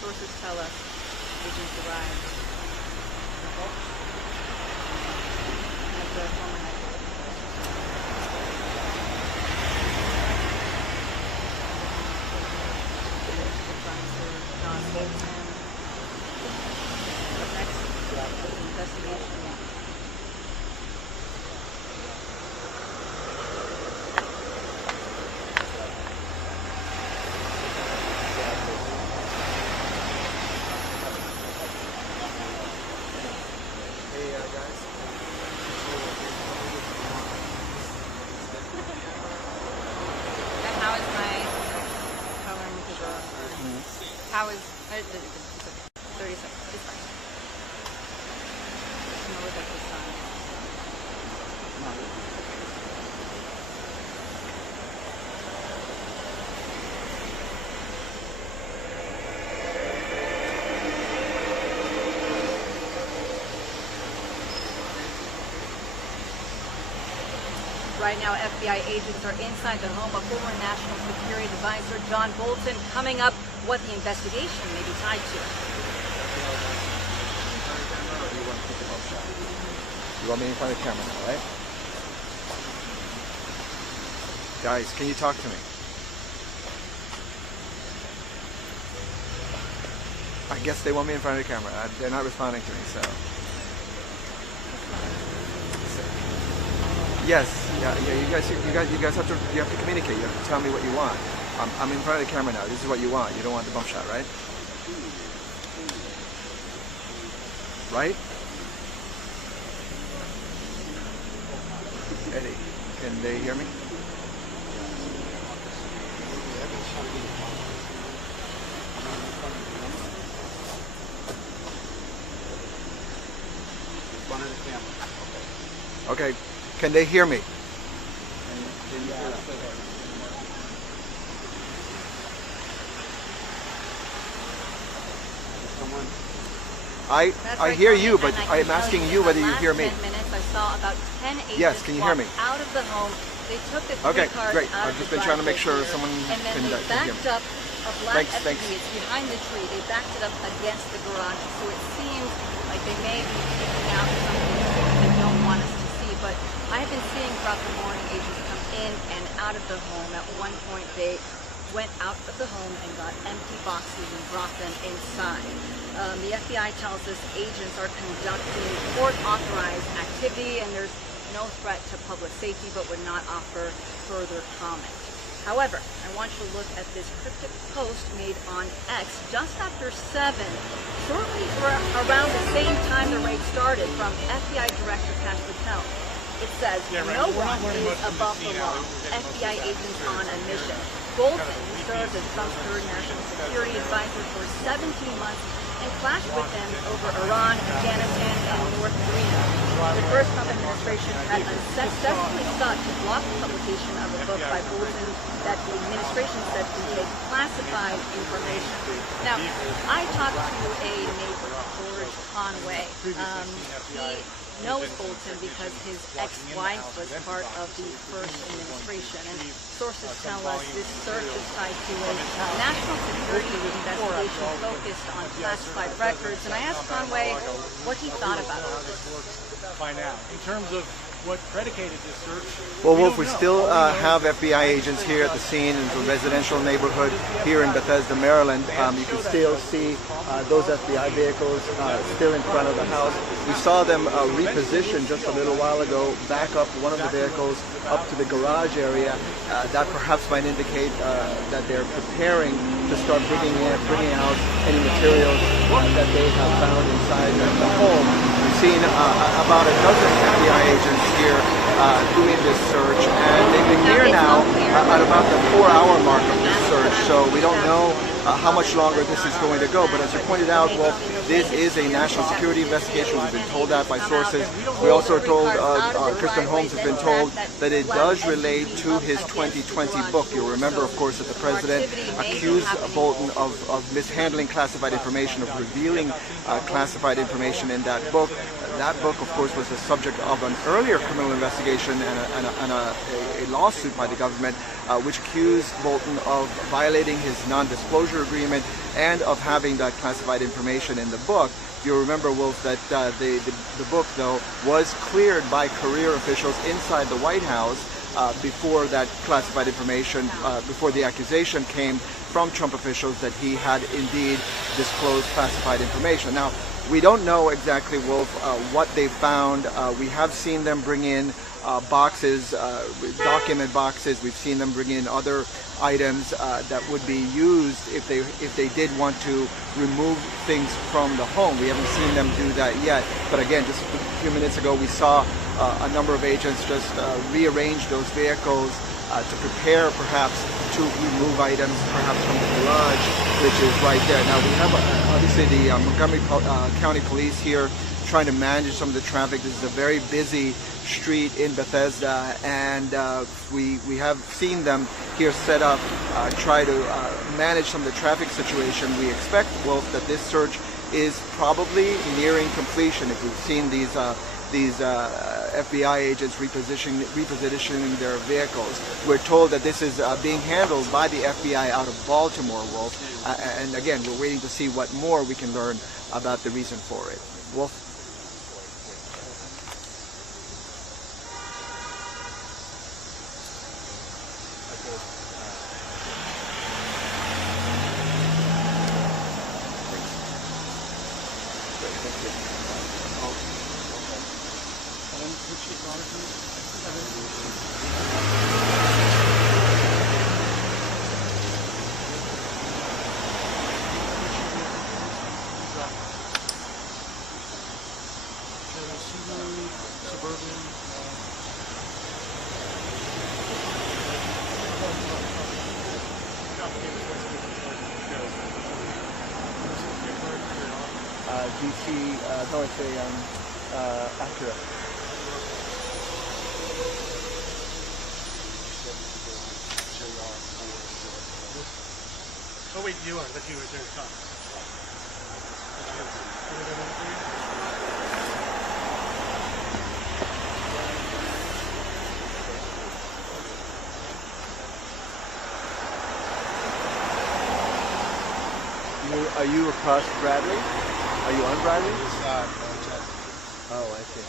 Sources tell us agents arrived at the former John Bolton. Up next, the investigation. How is 30 seconds? It's fine. I'm gonna look at the sun. Right now, FBI agents are inside the home of former National Security Advisor John Bolton. Coming up, what the investigation may be tied to. You want me in front of the camera now, right? Guys, can you talk to me? I guess they want me in front of the camera. They're not responding to me, so. Yes, yeah. You guys have to communicate. You have to tell me what you want. I'm in front of the camera now. This is what you want. You don't want the bump shot, right? Right? Eddie, can they hear me? Okay, can they hear me? I hear you, but I'm asking you whether you hear me. 10 minutes, I saw about 10 agents yes, can you hear me? Out of the home. They took the okay, card great. I've just been trying to make sure someone and then can they hear me. backed up a black thanks. SUV. It's behind the tree. They backed it up against the garage, so it seems like they may be picking out something they don't want us to see. But I have been seeing throughout the morning agents come in and out of the home. At one point, they went out of the home and got empty boxes and brought them inside. The FBI tells us agents are conducting court-authorized activity and there's no threat to public safety, but would not offer further comment. However, I want you to look at this cryptic post made on X just after 7, shortly around the same time the raid started, from FBI Director Kash Patel. It says, no one is above the law. FBI agents on a mission. Bolton, who served as Trump's third national security advisor for 17 months, and clashed with them over Iran, Afghanistan, and North Korea. The first Trump administration had unsuccessfully sought to block the publication of a book by Bolton that the administration said contained classified information. Now, I talked to a neighbor, George Conway. He knows Bolton because his ex-wife was part of the first administration, and sources tell us this search is tied to a national security investigation focused on classified records. And I asked Conway what he thought about all this. Find out in terms of what predicated this search. Well, Wolf, we still have FBI agents here at the scene in the residential neighborhood here in Bethesda, Maryland. You can still see those FBI vehicles still in front of the house. We saw them reposition just a little while ago, back up one of the vehicles up to the garage area. That perhaps might indicate that they're preparing to start bringing out any materials that they have found inside the home. We've seen about a dozen FBI agents here doing this search, and they've been here now at about the 4-hour mark of this search, so we don't know how much longer this is going to go. But as you pointed out, well, this is a national security investigation. We've been told that by sources. We also are told, Kristen Holmes has been told that it does relate to his 2020 book. You'll remember, of course, that the president accused Bolton of mishandling classified information, of revealing classified information in that book. That book, of course, was the subject of an earlier criminal investigation and a lawsuit by the government, which accused Bolton of violating his non-disclosure agreement and of having that classified information in the book. You'll remember, Wolf, that the book, though, was cleared by career officials inside the White House before that classified information, before the accusation came from Trump officials that he had indeed disclosed classified information. Now, we don't know exactly, Wolf, what they found. We have seen them bring in boxes, document boxes. We've seen them bring in other items that would be used if they did want to remove things from the home. We haven't seen them do that yet. But again, just a few minutes ago, we saw a number of agents just rearrange those vehicles to prepare perhaps to remove items perhaps from the garage, which is right there. Now we have obviously the Montgomery County Police here trying to manage some of the traffic. This is a very busy street in Bethesda, and we have seen them here set up, try to manage some of the traffic situation. We expect, Wolf, that this search is probably nearing completion. If we've seen these FBI agents repositioning their vehicles. We're told that this is being handled by the FBI out of Baltimore, Wolf. And again, we're waiting to see what more we can learn about the reason for it. Wolf? DC, no, it's a Acura. Oh wait, you are. That's you right there at the top. Are you across Bradley? Are you on Bradley? Oh, I see.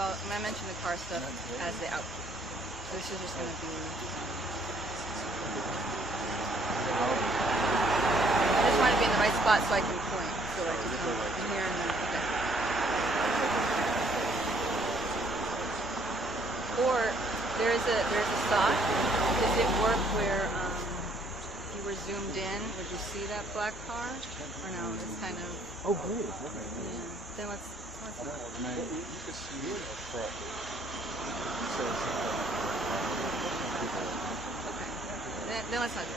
well, I'm going to mention the car stuff as the output. So this is just going to be... I just want to be in the right spot so I can point. So I just come in here and then... Okay. Or there's a thought. Does it work where if you were zoomed in, would you see that black car? Or no, it's kind of... Oh, good. Okay. Yeah. Then let's I mean, you could see it up front. Okay. Then let's not do that.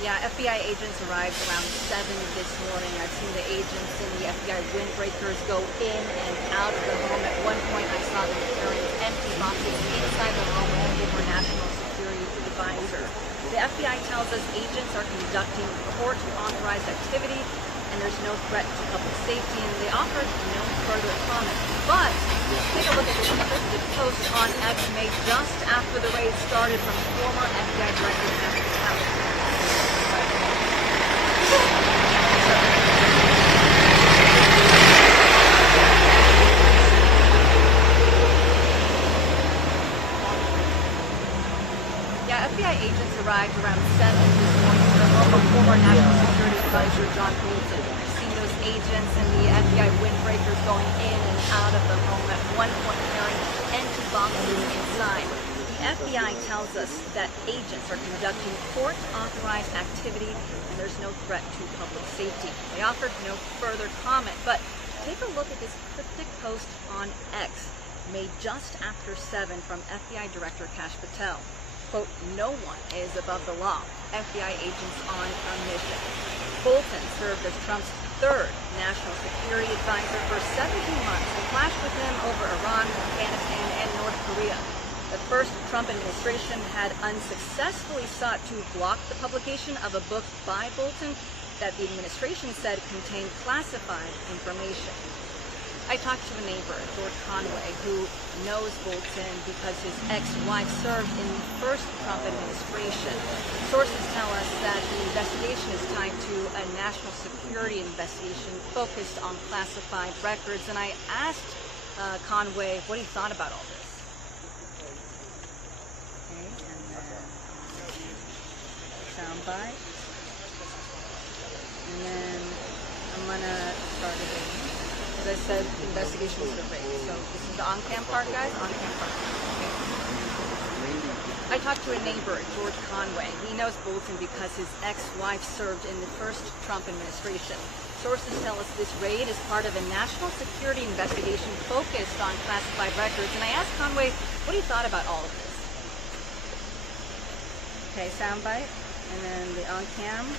Yeah, FBI agents arrived around 7 this morning. I've seen the agents and the FBI windbreakers go in and out of the home. At one point, I saw them carrying empty boxes inside the home and for National Security Advisor. The FBI tells us agents are conducting court-authorized activity and there's no threat to public safety, and they offered no further comment. But take a look at this cryptic post on X made just after the raid started from former FBI Director Kash Patel. Yeah, FBI agents arrived around 7 this morning to the home of former National Security Advisor John Bolton. I've seen those agents and the FBI windbreakers going in and out of the home, at one point carrying empty boxes inside. The FBI tells us that agents are conducting court-authorized activity and there's no threat to public safety. They offered no further comment, but take a look at this cryptic post on X made just after 7 from FBI Director Kash Patel. Quote, "No one is above the law. FBI agents on a mission." Bolton served as Trump's 3rd national security advisor for 17 months and clashed with him over Iran, Afghanistan, and North Korea. The first Trump administration had unsuccessfully sought to block the publication of a book by Bolton that the administration said contained classified information. I talked to a neighbor, George Conway, who knows Bolton because his ex-wife served in the first Trump administration. Sources tell us that the investigation is tied to a national security investigation focused on classified records, and I asked Conway what he thought about all this. Okay, and then soundbite. And then I'm gonna start again. As I said, the investigation was the raid. So this is the on-cam part, guys. On-cam part. Okay. I talked to a neighbor, George Conway. He knows Bolton because his ex-wife served in the first Trump administration. Sources tell us this raid is part of a national security investigation focused on classified records. And I asked Conway what he thought about all of this. Okay, soundbite. And then the on-cam.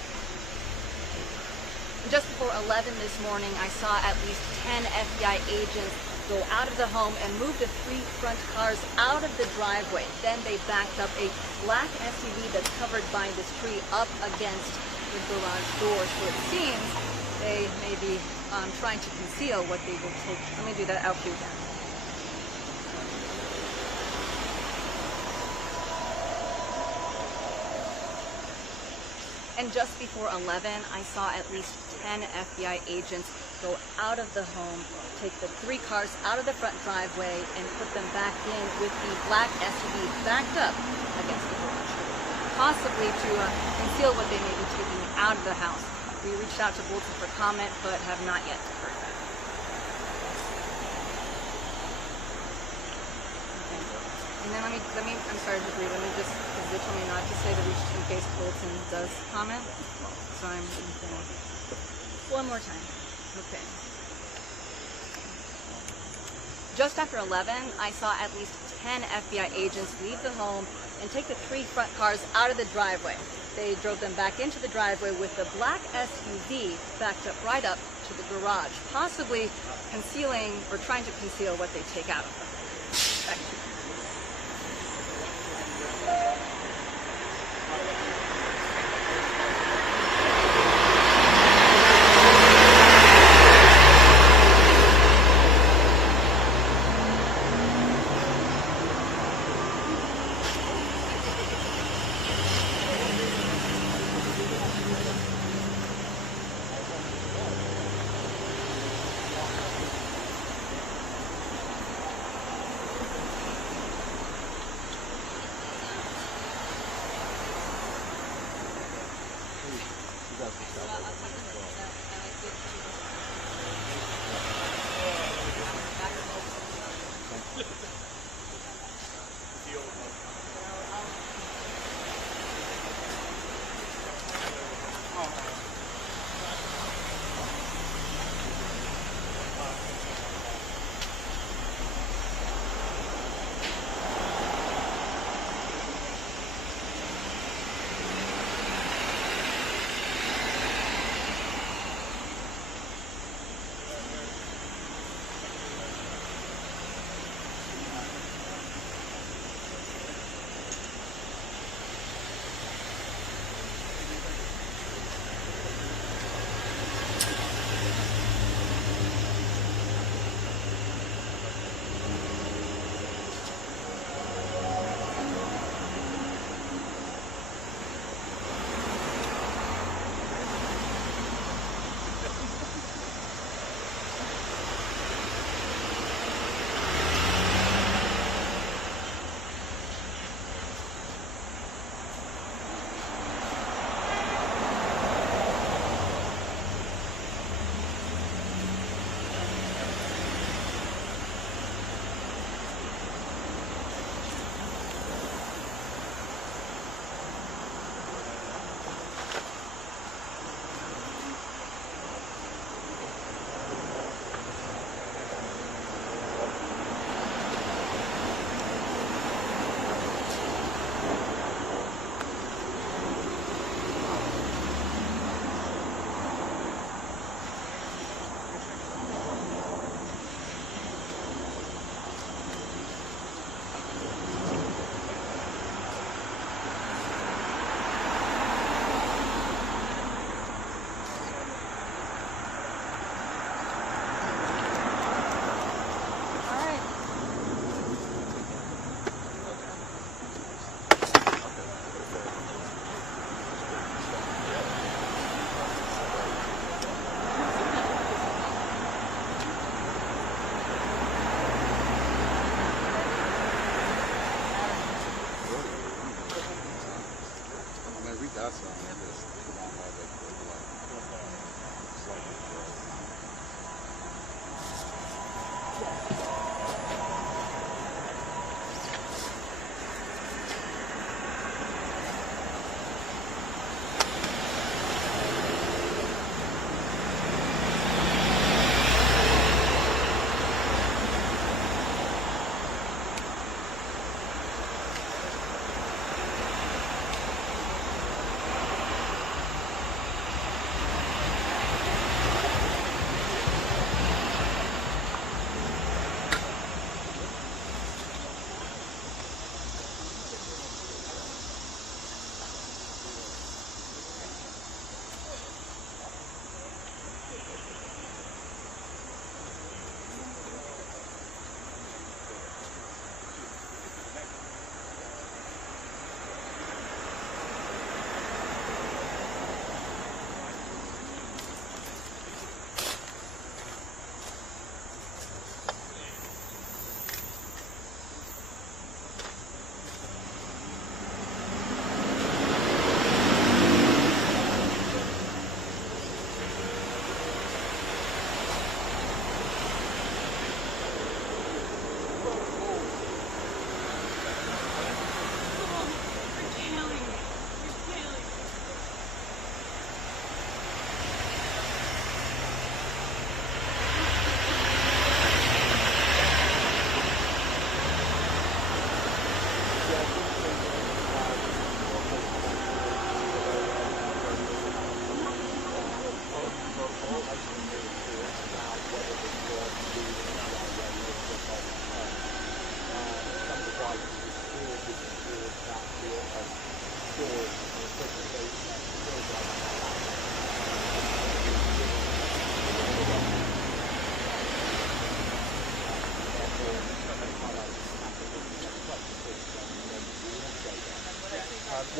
Just before 11 this morning, I saw at least 10 FBI agents go out of the home and move the 3 front cars out of the driveway. Then they backed up a black SUV that's covered by this tree up against the garage door. So it seems they may be trying to conceal what they will take. Let me do that out here again. And just before 11, I saw at least 10 FBI agents go out of the home, take the 3 cars out of the front driveway, and put them back in with the black SUV backed up against the garage, possibly to conceal what they may be taking out of the house. We reached out to Bolton for comment, but have not yet heard back. Okay. And then I'm sorry to read, let me just, because they told me not to say the reach in case Bolton does comment. So I'm going to say one more time. Okay. Just after 11, I saw at least 10 FBI agents leave the home and take the 3 front cars out of the driveway. They drove them back into the driveway with the black SUV backed up right up to the garage, possibly concealing or trying to conceal what they take out of them. Back to you.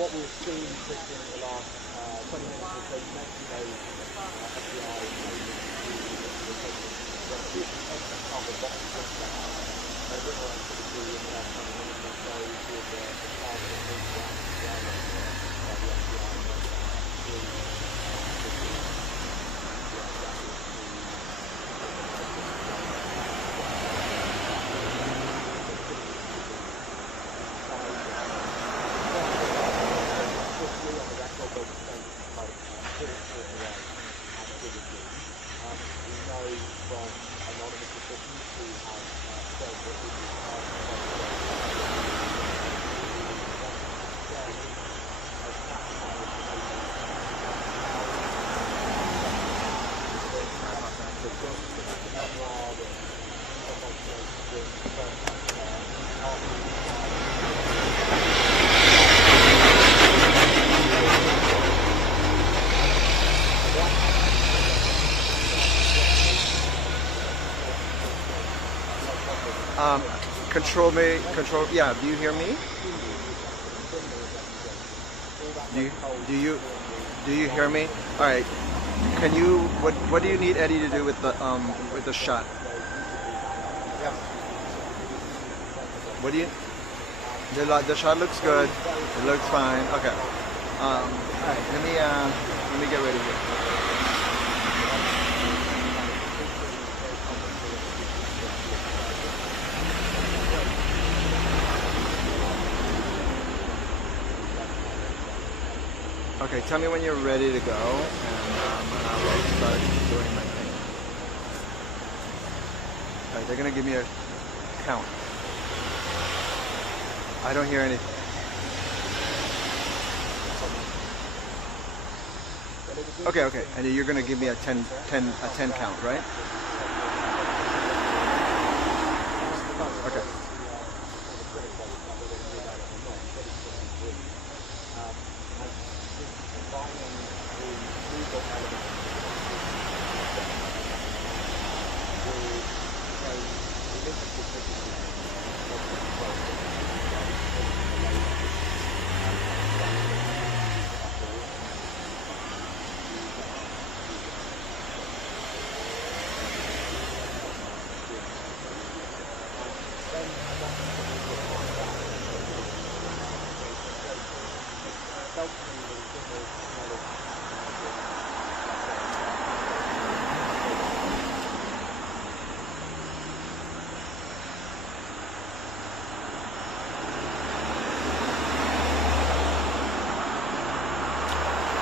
what we've seen particularly in the last 20 minutes or so, you mentioned those FBI Yeah, do you hear me? Do you hear me? All right. Can you, what do you need Eddie to do with the shot? What do you, the shot looks good. It looks fine. Okay. All right, let me get ready here. Okay, tell me when you're ready to go, and I'll start doing my thing. All right, they're gonna give me a count. I don't hear anything. Okay, and you're gonna give me a 10 count, right? Okay.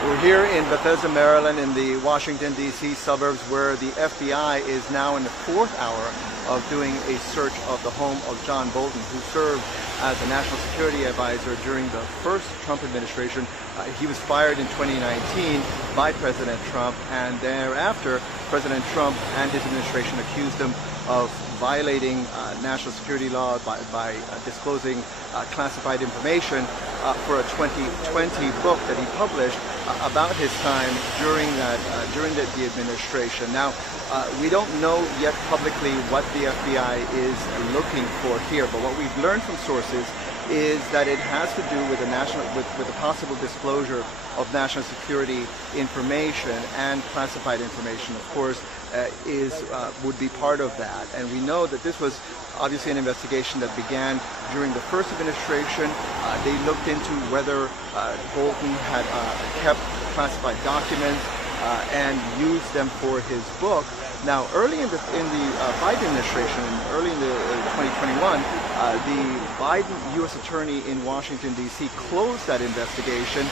We're here in Bethesda, Maryland, in the Washington, D.C. suburbs, where the FBI is now in the 4th hour of doing a search of the home of John Bolton, who served as a national security advisor during the first Trump administration. He was fired in 2019 by President Trump, and thereafter, President Trump and his administration accused him of violating national security law by disclosing classified information for a 2020 book that he published about his time during the administration. Now, we don't know yet publicly what the FBI is looking for here, but what we've learned from sources is that it has to do with the possible disclosure of national security information, and classified information, of course, would be part of that. And we know that this was obviously an investigation that began during the first administration. They looked into whether Bolton had kept classified documents and used them for his book. Now, early in the Biden administration, early in the 2021, the Biden U.S. Attorney in Washington, D.C. closed that investigation.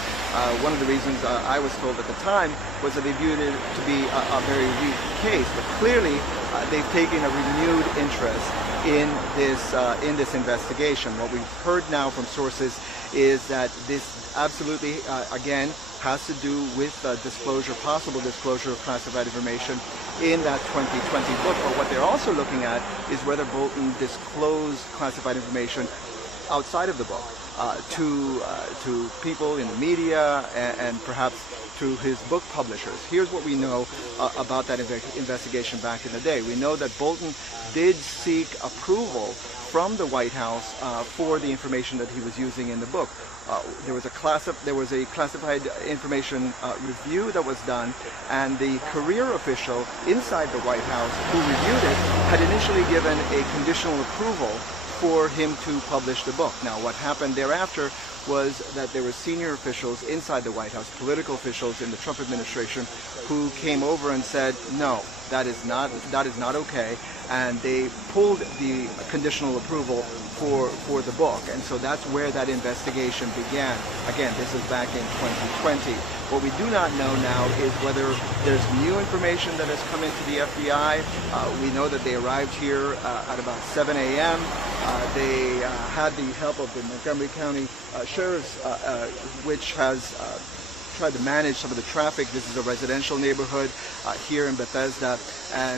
One of the reasons I was told at the time was that they viewed it to be a very weak case. But clearly, they've taken a renewed interest in this investigation. What we've heard now from sources is that this absolutely, again, has to do with possible disclosure of classified information in that 2020 book. But what they're also looking at is whether Bolton disclosed classified information outside of the book to people in the media and perhaps to his book publishers. Here's what we know about that investigation back in the day. We know that Bolton did seek approval from the White House for the information that he was using in the book. there was a classified information review that was done, and the career official inside the White House who reviewed it had initially given a conditional approval for him to publish the book. Now, what happened thereafter was that there were senior officials inside the White House, political officials in the Trump administration, who came over and said, no, that is not okay, and they pulled the conditional approval for the book. And so that's where that investigation began. Again, this is back in 2020. What we do not know now is whether there's new information that has come into the FBI. We know that they arrived here at about 7 a.m. They had the help of the Montgomery County Sheriff's, which has tried to manage some of the traffic. This is a residential neighborhood here in Bethesda, and